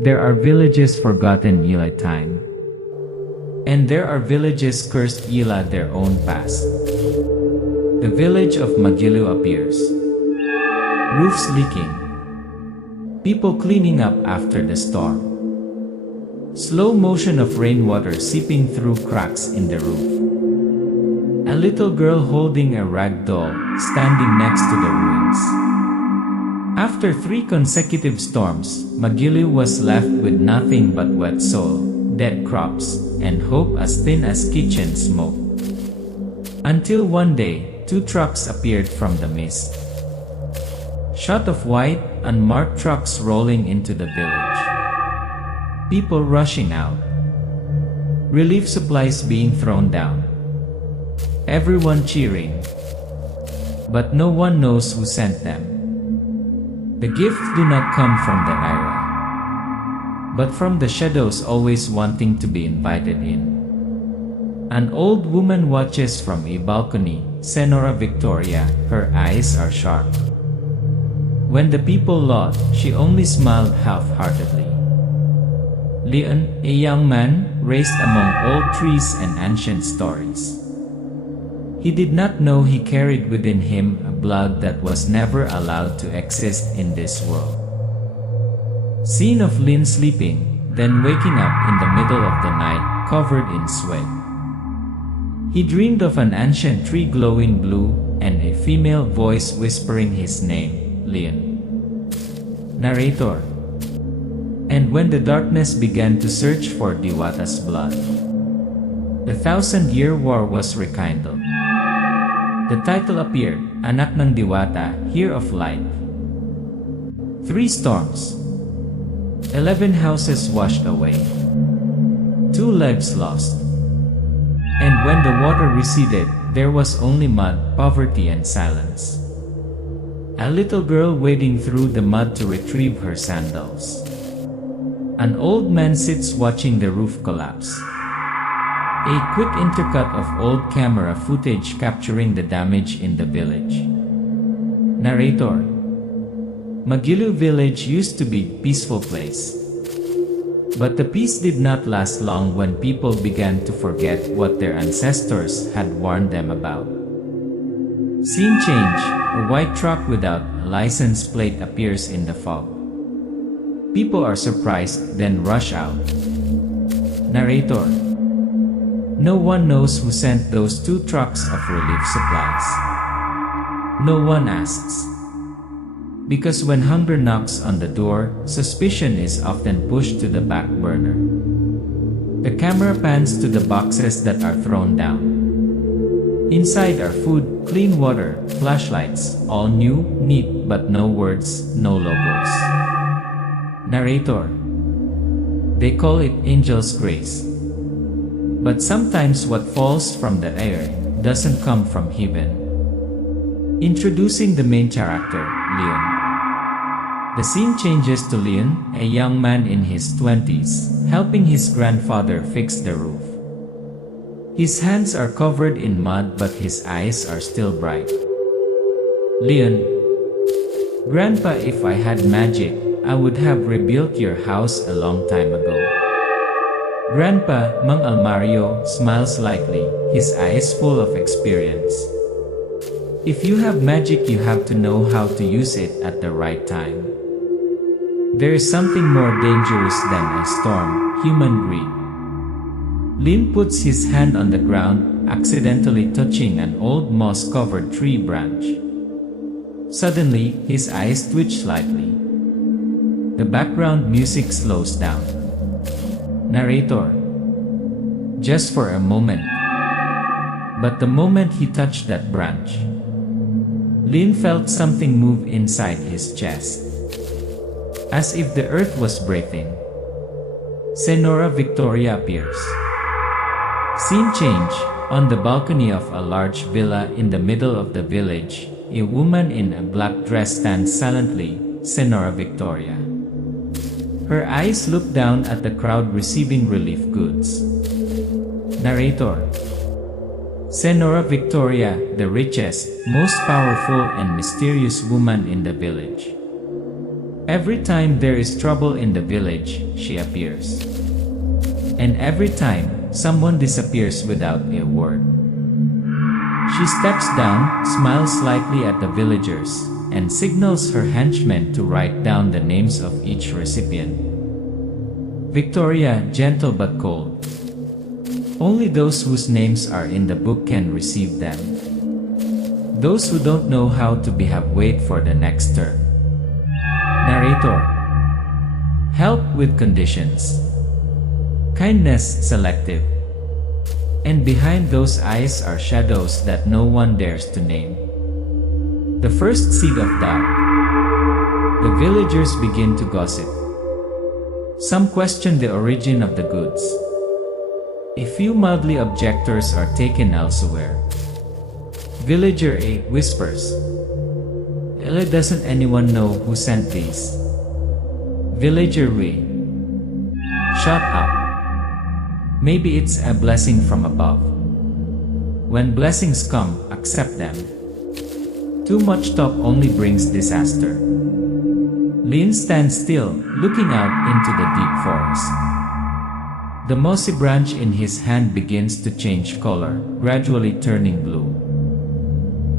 There are villages forgotten yila time. And there are villages cursed yila their own past. The village of Magilu appears. Roofs leaking. People cleaning up after the storm. Slow motion of rainwater seeping through cracks in the roof. A little girl holding a rag doll, standing next to the ruins. After 3 consecutive storms, Magilu was left with nothing but wet soil, dead crops, and hope as thin as kitchen smoke. Until one day, 2 trucks appeared from the mist. Shot of white, unmarked trucks rolling into the village. People rushing out. Relief supplies being thrown down. Everyone cheering. But no one knows who sent them. The gifts do not come from the era, but from the shadows always wanting to be invited in. An old woman watches from a balcony, Senora Victoria, her eyes are sharp. When the people laughed, she only smiled half-heartedly. Leon, a young man, raced among old trees and ancient stories. He did not know he carried within him a blood that was never allowed to exist in this world. Scene of Lin sleeping, then waking up in the middle of the night, covered in sweat. He dreamed of an ancient tree glowing blue, and a female voice whispering his name, Leon. Narrator. And when the darkness began to search for Diwata's blood, the 1,000-year war was rekindled. The title appeared, Anak ng Diwata, Year of Light. 3 storms. 11 houses washed away. 2 lives lost. And when the water receded, there was only mud, poverty and silence. A little girl wading through the mud to retrieve her sandals. An old man sits watching the roof collapse. A quick intercut of old camera footage capturing the damage in the village. Narrator. Magilu village used to be a peaceful place. But the peace did not last long when people began to forget what their ancestors had warned them about. Scene change. A white truck without a license plate appears in the fog. People are surprised, then rush out. Narrator. No one knows who sent those 2 trucks of relief supplies. No one asks. Because when hunger knocks on the door, suspicion is often pushed to the back burner. The camera pans to the boxes that are thrown down. Inside are food, clean water, flashlights, all new, neat, but no words, no logos. Narrator. They call it Angel's Grace. But sometimes what falls from the air doesn't come from heaven. Introducing the main character, Leon. The scene changes to Leon, a young man in his 20s, helping his grandfather fix the roof. His hands are covered in mud but his eyes are still bright. Leon. Grandpa, if I had magic, I would have rebuilt your house a long time ago. Grandpa, Mang Almario, smiles slightly, his eyes full of experience. If you have magic, you have to know how to use it at the right time. There is something more dangerous than a storm, human greed. Lin puts his hand on the ground, accidentally touching an old moss-covered tree branch. Suddenly, his eyes twitch slightly. The background music slows down. Narrator. Just for a moment. But the moment he touched that branch, Lin felt something move inside his chest. As if the earth was breathing. Senora Victoria appears. Scene change. On the balcony of a large villa in the middle of the village, a woman in a black dress stands silently, Senora Victoria. Her eyes look down at the crowd receiving relief goods. Narrator. Senora Victoria, the richest, most powerful and mysterious woman in the village. Every time there is trouble in the village, she appears. And every time, someone disappears without a word. She steps down, smiles slightly at the villagers, and signals her henchmen to write down the names of each recipient. Victoria, gentle but cold. Only those whose names are in the book can receive them. Those who don't know how to behave wait for the next turn. Narrator. Help with conditions. Kindness selective. And behind those eyes are shadows that no one dares to name. The first seed of doubt. The villagers begin to gossip. Some question the origin of the goods. A few mildly objectors are taken elsewhere. Villager A whispers, doesn't anyone know who sent these? Villager B, shut up. Maybe it's a blessing from above. When blessings come, accept them. Too much talk only brings disaster. Lin stands still, looking out into the deep forest. The mossy branch in his hand begins to change color, gradually turning blue.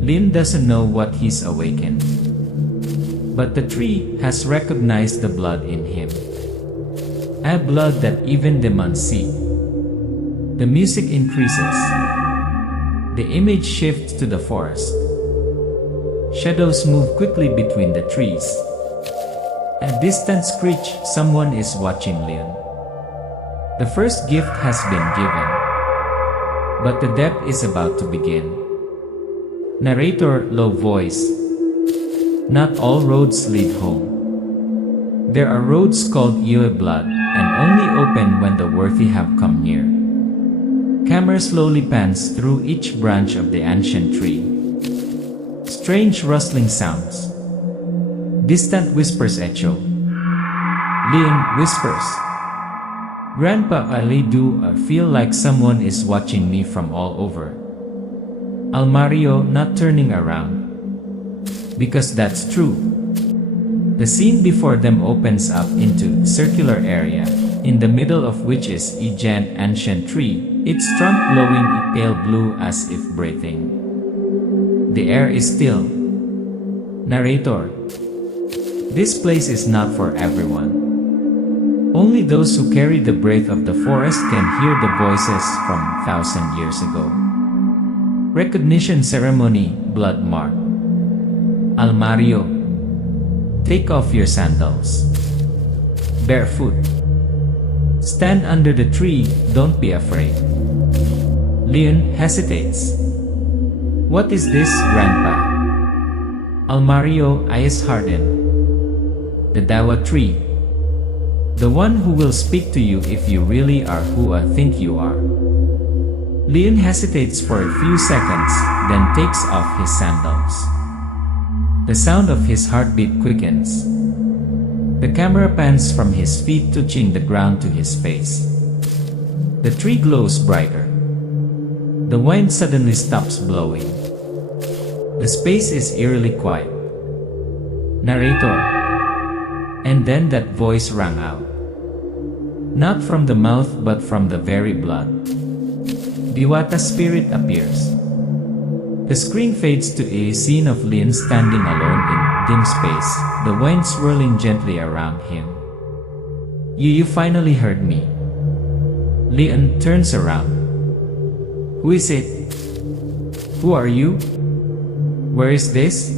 Lin doesn't know what he's awakened. But the tree has recognized the blood in him. A blood that even demons see. The music increases. The image shifts to the forest. Shadows move quickly between the trees. A distant screech, someone is watching Lin. The first gift has been given. But the depth is about to begin. Narrator, low voice. Not all roads lead home. There are roads called Yule blood, and only open when the worthy have come near. Camera slowly pans through each branch of the ancient tree. Strange rustling sounds. Distant whispers echo. Lin whispers. Grandpa, I feel like someone is watching me from all over. Almario, not turning around. Because that's true. The scene before them opens up into a circular area, in the middle of which is a giant ancient tree, its trunk glowing pale blue as if breathing. The air is still. Narrator. This place is not for everyone. Only those who carry the breath of the forest can hear the voices from 1,000 years ago. Recognition ceremony, blood mark. Almario. Take off your sandals. Barefoot. Stand under the tree, don't be afraid. Leon hesitates. What is this, Grandpa? Almario, eyes harden. The Dawa tree. The one who will speak to you if you really are who I think you are. Leon hesitates for a few seconds, then takes off his sandals. The sound of his heartbeat quickens. The camera pans from his feet touching the ground to his face. The tree glows brighter. The wind suddenly stops blowing. The space is eerily quiet. Narrator. And then that voice rang out. Not from the mouth but from the very blood. DIWATA spirit appears. The screen fades to a scene of Lin standing alone in dim space, the wind swirling gently around him. You finally heard me. Lin turns around. Who is it? Who are you? Where is this?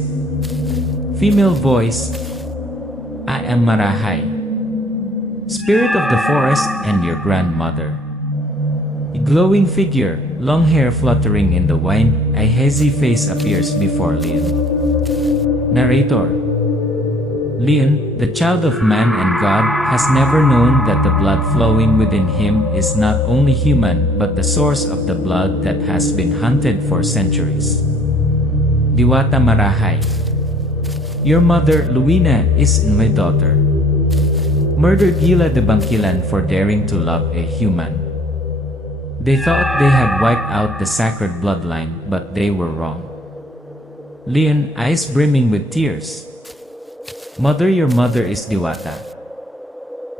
Female voice. I am Marahai, spirit of the forest and your grandmother. A glowing figure, long hair fluttering in the wind, a hazy face appears before Lin. Narrator. Lin, the child of man and God, has never known that the blood flowing within him is not only human but the source of the blood that has been hunted for centuries. DIWATA Marahai. Your mother, Luina, is my daughter. Murdered Gila de Bangkilan for daring to love a human. They thought they had wiped out the sacred bloodline, but they were wrong. Leon, eyes brimming with tears. Mother, your mother is Diwata.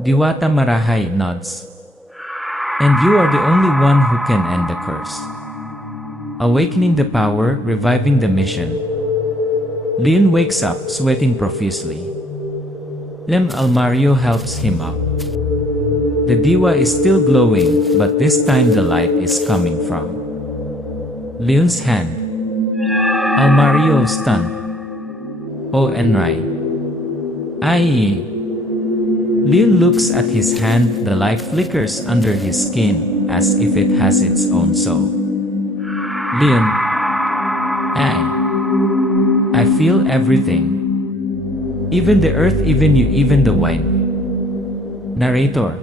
Diwata Marahay nods. And you are the only one who can end the curse. Awakening the power, reviving the mission. Leon wakes up, sweating profusely. Almario helps him up. The Diwa is still glowing, but this time the light is coming from Leon's hand. Almario stunned. Oh, Enrai. Aye. Leon looks at his hand, the light flickers under his skin, as if it has its own soul. Leon. I feel everything. Even the earth, even you, even the wind. Narrator.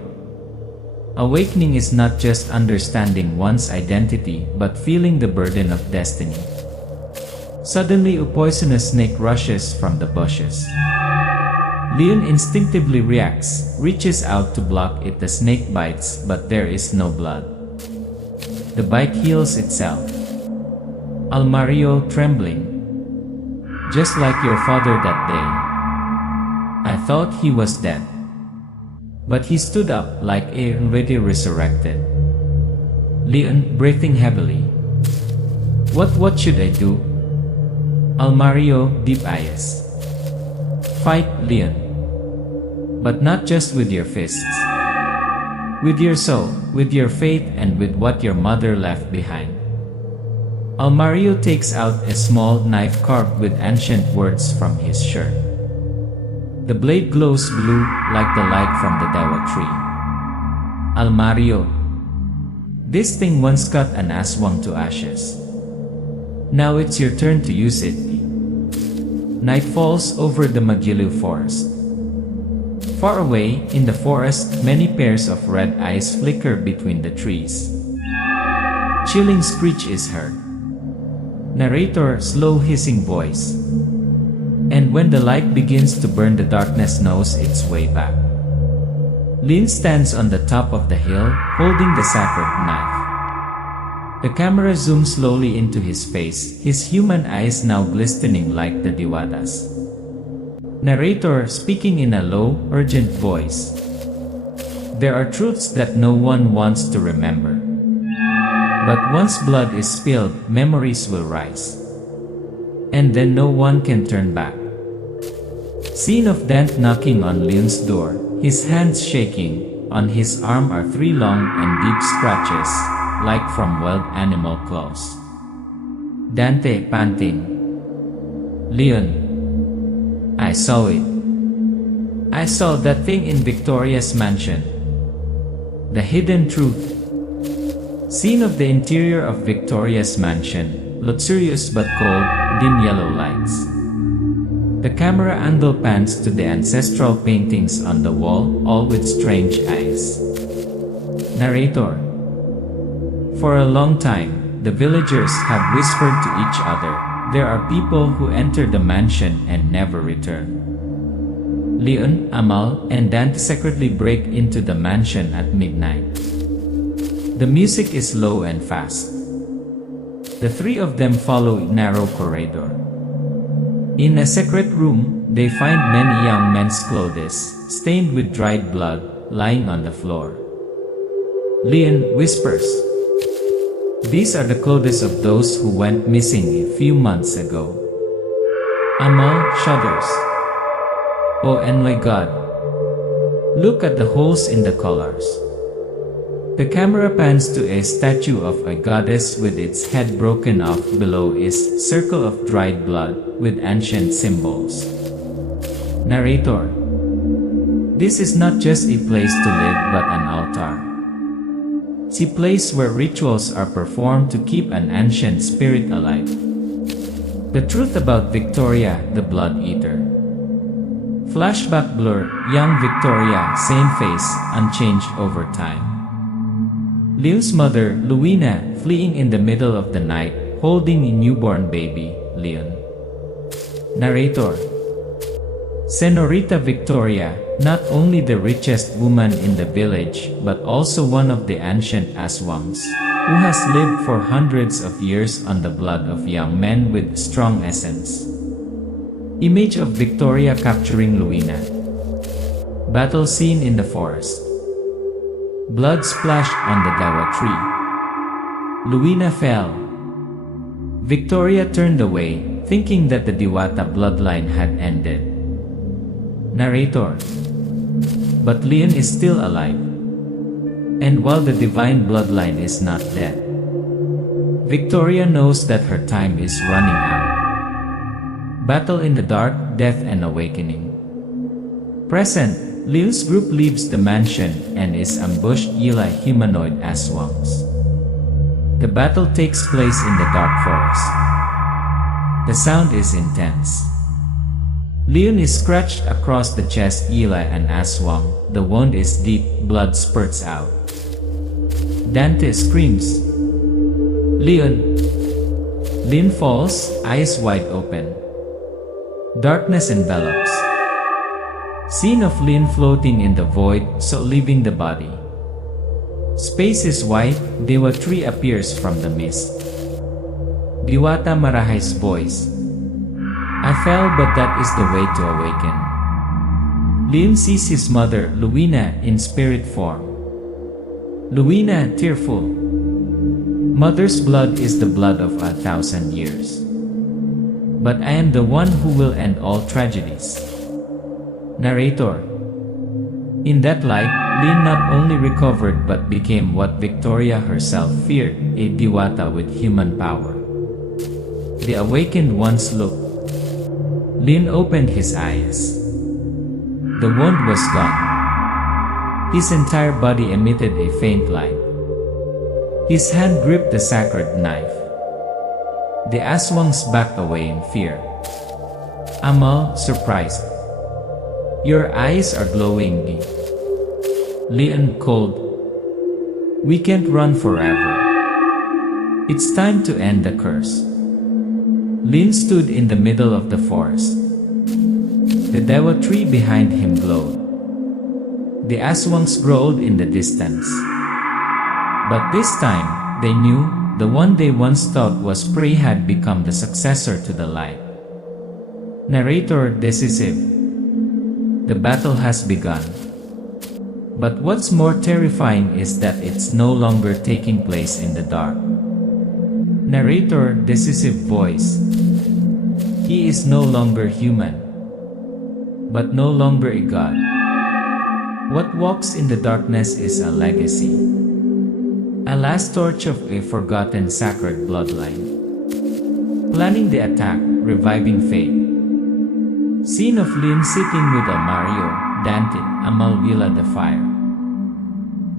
Awakening is not just understanding one's identity, but feeling the burden of destiny. Suddenly a poisonous snake rushes from the bushes. Leon instinctively reacts, reaches out to block it. The snake bites, but there is no blood. The bite heals itself. Almario, trembling. Just like your father that day. I thought he was dead. But he stood up like already resurrected. Leon, breathing heavily. What should I do? Almario, deep eyes. Fight, Leon. But not just with your fists. With your soul, with your faith, and with what your mother left behind. Almario takes out a small knife carved with ancient words from his shirt. The blade glows blue like the light from the Dewa tree. Almario. This thing once cut an Aswang to ashes. Now it's your turn to use it. Night falls over the Magiliw forest. Far away, in the forest, many pairs of red eyes flicker between the trees. Chilling screech is heard. Narrator, slow hissing voice. And when the light begins to burn, the darkness knows its way back. Leon stands on the top of the hill, holding the sacred knife. The camera zooms slowly into his face, his human eyes now glistening like the Diwata's. Narrator, speaking in a low, urgent voice. There are truths that no one wants to remember. But once blood is spilled, memories will rise. And then no one can turn back. Scene of Dent knocking on Leon's door, his hands shaking. On his arm are 3 long and deep scratches, like from wild animal claws. Dante, panting. Leon. I saw it. I saw that thing in Victoria's mansion. The hidden truth. Scene of the interior of Victoria's mansion, luxurious but cold, dim yellow lights. The camera angle pans to the ancestral paintings on the wall, all with strange eyes. Narrator. For a long time, the villagers have whispered to each other, there are people who enter the mansion and never return. Leon, Amal, and Dante secretly break into the mansion at midnight. The music is low and fast. The 3 of them follow a narrow corridor. In a secret room, they find many young men's clothes, stained with dried blood, lying on the floor. Leon whispers. These are the clothes of those who went missing a few months ago. Amal shudders. Oh, and my God. Look at the holes in the collars. The camera pans to a statue of a goddess with its head broken off. Below is a circle of dried blood with ancient symbols. Narrator. This is not just a place to live but an altar. It's a place where rituals are performed to keep an ancient spirit alive. The truth about Victoria, the Blood Eater. Flashback blur, young Victoria, same face, unchanged over time. Leon's mother, Luina, fleeing in the middle of the night, holding a newborn baby, Leon. Narrator. Senorita Victoria, not only the richest woman in the village, but also one of the ancient Aswangs, who has lived for hundreds of years on the blood of young men with strong essence. Image of Victoria capturing Luina. Battle scene in the forest. Blood splashed on the dawa tree. Luina fell. Victoria turned away, thinking that the Diwata bloodline had ended. Narrator. But Leon is still alive. And while the divine bloodline is not dead, Victoria knows that her time is running out. Battle in the dark, death and awakening. Present, Leon's group leaves the mansion and is ambushed by humanoid Aswangs. The battle takes place in the dark forest. The sound is intense. Leon is scratched across the chest by an Aswang. The wound is deep, blood spurts out. Dante screams. Leon. Leon falls, eyes wide open. Darkness envelops. Scene of Leon floating in the void, so leaving the body. Space is white, Dewa tree appears from the mist. Diwata Marahai's voice. I fell, but that is the way to awaken. Leon sees his mother, Luina, in spirit form. Luina, tearful. Mother's blood is the blood of 1,000 years. But I am the one who will end all tragedies. Narrator. In that light, Leon not only recovered but became what Victoria herself feared, a Diwata with human power. The awakened ones looked. Leon opened his eyes. The wound was gone. His entire body emitted a faint light. His hand gripped the sacred knife. The Aswangs backed away in fear. Amal, surprised. Your eyes are glowing deep. Leon, cold. We can't run forever. It's time to end the curse. Leon stood in the middle of the forest. The Dewa tree behind him glowed. The Aswangs growled in the distance. But this time, they knew, the one they once thought was prey had become the successor to the light. Narrator decisive. The battle has begun. But what's more terrifying is that it's no longer taking place in the dark. Narrator decisive voice. He is no longer human, but no longer a god. What walks in the darkness is a legacy. A last torch of a forgotten sacred bloodline. Planning the attack, reviving fate. Scene of Leon sitting with Mario, Dante, Amalvila the fire.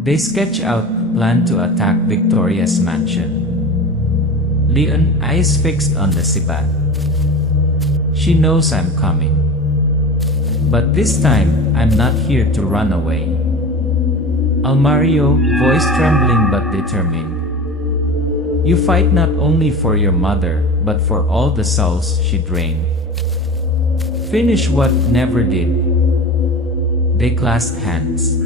They sketch out a plan to attack Victoria's mansion. Leon, eyes fixed on the Sibat. She knows I'm coming. But this time, I'm not here to run away. Almario, voice trembling but determined. You fight not only for your mother, but for all the souls she drained. Finish what never did. They clasped hands.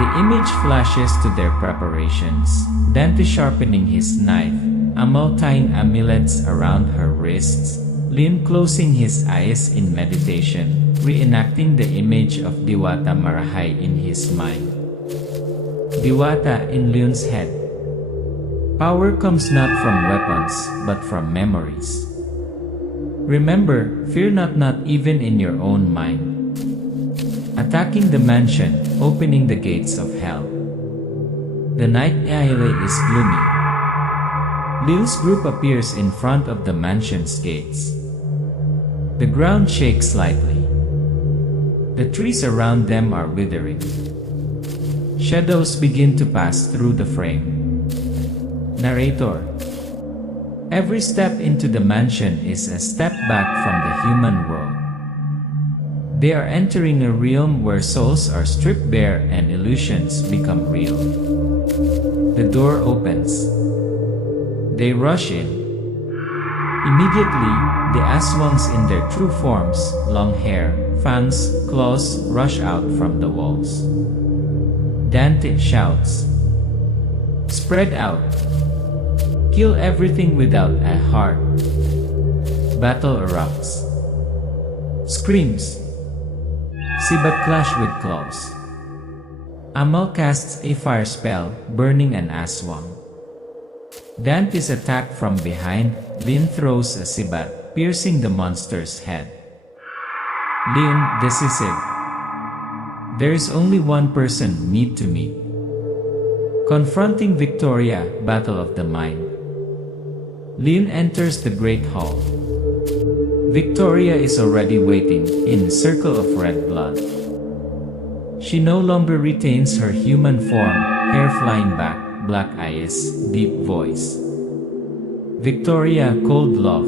The image flashes to their preparations. Dante sharpening his knife, Amal tying amulets around her wrists, Leon closing his eyes in meditation, reenacting the image of Diwata Marahai in his mind. Diwata in Leon's head. Power comes not from weapons, but from memories. Remember, fear not even in your own mind. Attacking the mansion, opening the gates of hell. The night aisle is gloomy. Leon's group appears in front of the mansion's gates. The ground shakes slightly. The trees around them are withering. Shadows begin to pass through the frame. Narrator. Every step into the mansion is a step back from the human world. They are entering a realm where souls are stripped bare and illusions become real. The door opens. They rush in. Immediately, the Aswangs in their true forms, long hair, fangs, claws, rush out from the walls. Dante shouts. Spread out. Kill everything without a heart. Battle erupts. Screams. Sibat clash with claws. Amal casts a fire spell, burning an Aswang. Dant is attacked from behind. Lin throws a Sibat, piercing the monster's head. Lin, decisive. There is only one person need to meet. Confronting Victoria, Battle of the Mind. Lin enters the Great Hall. Victoria is already waiting, in a circle of red blood. She no longer retains her human form, hair flying back, black eyes, deep voice. Victoria, cold love.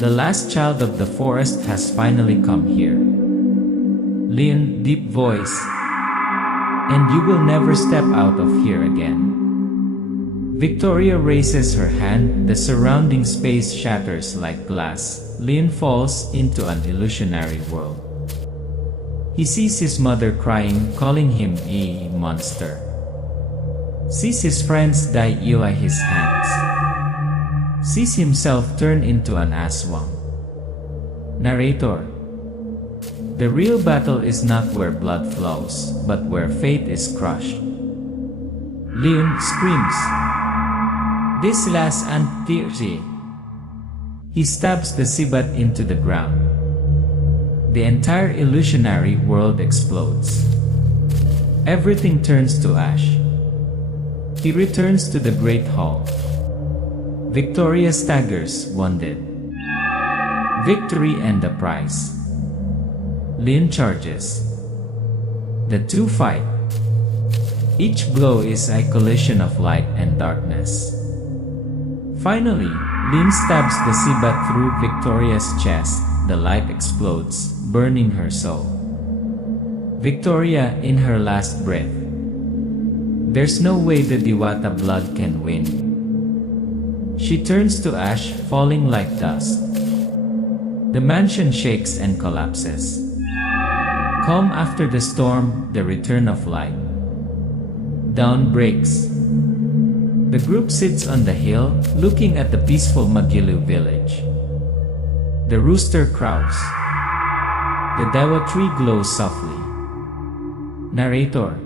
The last child of the forest has finally come here. Lin, deep voice. And you will never step out of here again. Victoria raises her hand, the surrounding space shatters like glass. Lin falls into an illusionary world. He sees his mother crying, calling him a monster. Sees his friends die by his hands. Sees himself turn into an Aswang. Narrator. The real battle is not where blood flows, but where fate is crushed. Leon screams. This last anti. He stabs the Sibat into the ground. The entire illusionary world explodes. Everything turns to ash. He returns to the Great Hall. Victoria staggers, wounded. Victory and the prize. Lin charges. The two fight. Each blow is a collision of light and darkness. Finally, Lin stabs the Sibat through Victoria's chest. The light explodes, burning her soul. Victoria in her last breath. There's no way the DIWATA blood can win. She turns to ash, falling like dust. The mansion shakes and collapses. Calm after the storm, the return of light. Dawn breaks. The group sits on the hill, looking at the peaceful Magilu village. The rooster crows. The dawa tree glows softly. Narrator.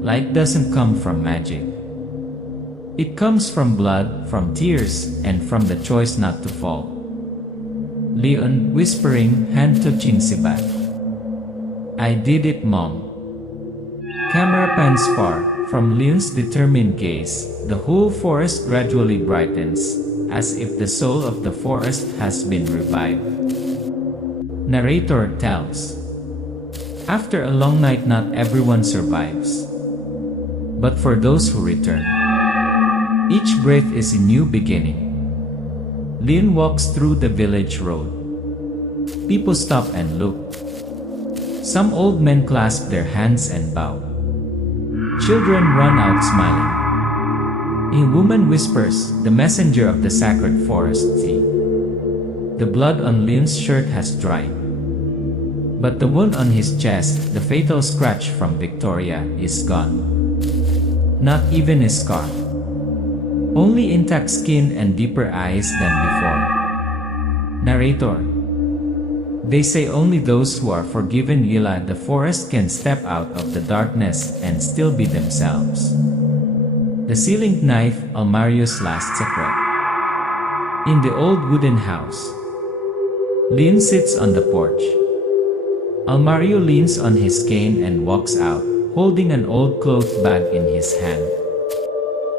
Light doesn't come from magic. It comes from blood, from tears, and from the choice not to fall. Leon, whispering, hand-touching Sibat. I did it, Mom. Camera pans far. From Leon's determined gaze, the whole forest gradually brightens, as if the soul of the forest has been revived. Narrator tells. After a long night, not everyone survives. But for those who return, each breath is a new beginning. Leon walks through the village road. People stop and look. Some old men clasp their hands and bow. Children run out smiling. A woman whispers, the messenger of the sacred forest. See. The blood on Leon's shirt has dried. But the wound on his chest, the fatal scratch from Victoria, is gone. Not even a scar. Only intact skin and deeper eyes than before. Narrator. They say only those who are forgiven Yila the forest can step out of the darkness and still be themselves. The sealing knife, Almario's last secret. In the old wooden house. Leon sits on the porch. Almario leans on his cane and walks out, holding an old cloth bag in his hand.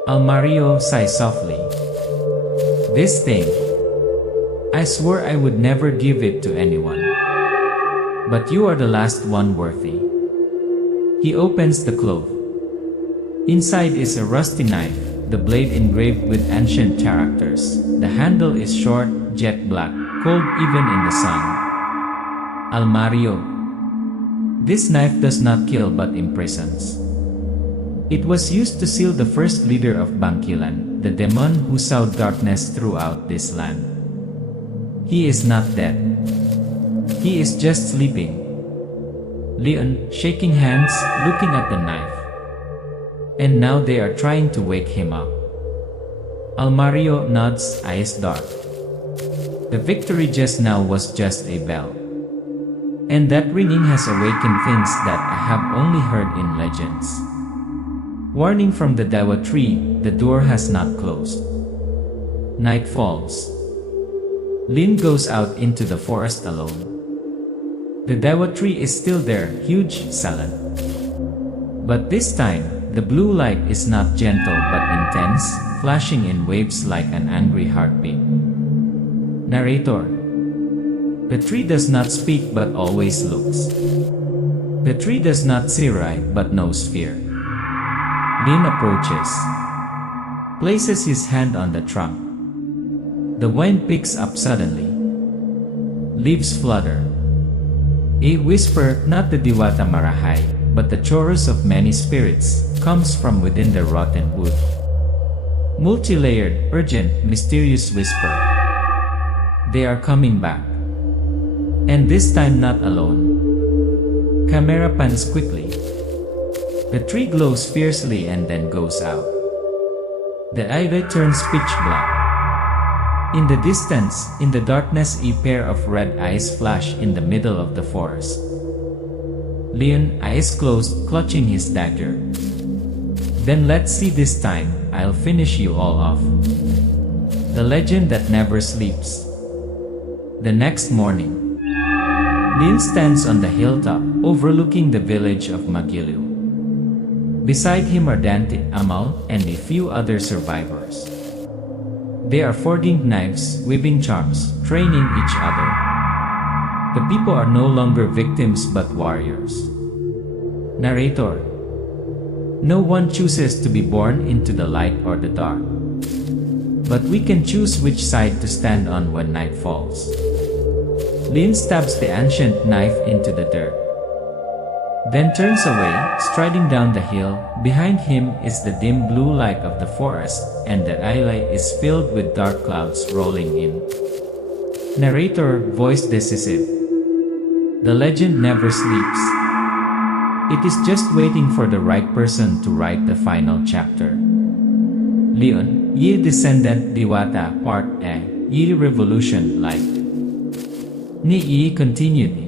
Almario sighs softly. This thing. I swore I would never give it to anyone. But you are the last one worthy. He opens the cloth. Inside is a rusty knife, the blade engraved with ancient characters. The handle is short, jet black, cold even in the sun. Almario. This knife does not kill but imprisons. It was used to seal the first leader of Bangkilan, the demon who sowed darkness throughout this land. He is not dead. He is just sleeping. Leon, shaking hands, looking at the knife. And now they are trying to wake him up. Almario nods, eyes dark. The victory just now was just a bell. And that ringing has awakened things that I have only heard in legends. Warning from the Dawa tree, the door has not closed. Night falls. Lin goes out into the forest alone. The Dawa tree is still there, huge, silent. But this time, the blue light is not gentle but intense, flashing in waves like an angry heartbeat. Narrator. The tree does not speak but always looks. The tree does not see right but knows fear. Lin approaches. Places his hand on the trunk. The wind picks up suddenly. Leaves flutter. A whisper, not the Diwata Marahay, but the chorus of many spirits, comes from within the rotten wood. Multi-layered, urgent, mysterious whisper. They are coming back. And this time not alone. Camera pans quickly. The tree glows fiercely and then goes out. The eye turns pitch black. In the distance, in the darkness, a pair of red eyes flash in the middle of the forest. Leon, eyes closed, clutching his dagger. Then let's see this time, I'll finish you all off. The legend that never sleeps. The next morning, Leon stands on the hilltop, overlooking the village of Magilu. Beside him are Dante, Amal, and a few other survivors. They are forging knives, weaving charms, training each other. The people are no longer victims but warriors. Narrator. No one chooses to be born into the light or the dark. But we can choose which side to stand on when night falls. Lin stabs the ancient knife into the dirt. Then turns away, striding down the hill. Behind him is the dim blue light of the forest, and the eye is filled with dark clouds rolling in. Narrator, voice decisive. The legend never sleeps. It is just waiting for the right person to write the final chapter. Leon, Yi Descendant Diwata Part A, Yi Revolution Light. Ni Yi continued.